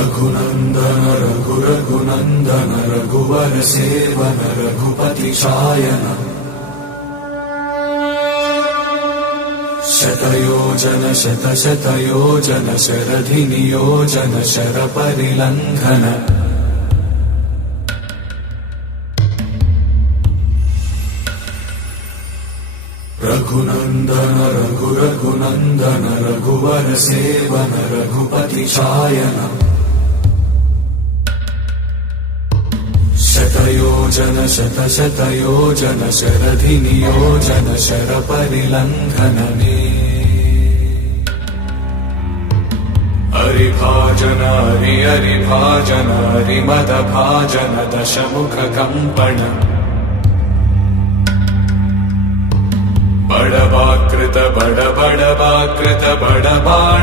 रघुनन्दन रघुनन्दन रघुवर seven Raghupati Shayan शतयोजन शतशतयोजन शरधि नियोजन शरपरिलङ्घन रघुनन्दन रघुनन्दन रघुवर seven Raghupati Shayan शतयोजन शतशतयोजन शरधि नियोजन शरपरिलङ्घनने हरिभाजन हरिभाजन हरिमदभाजन दशमुख कम्पण बड़वाकृत बड़वाकृत बड़बाण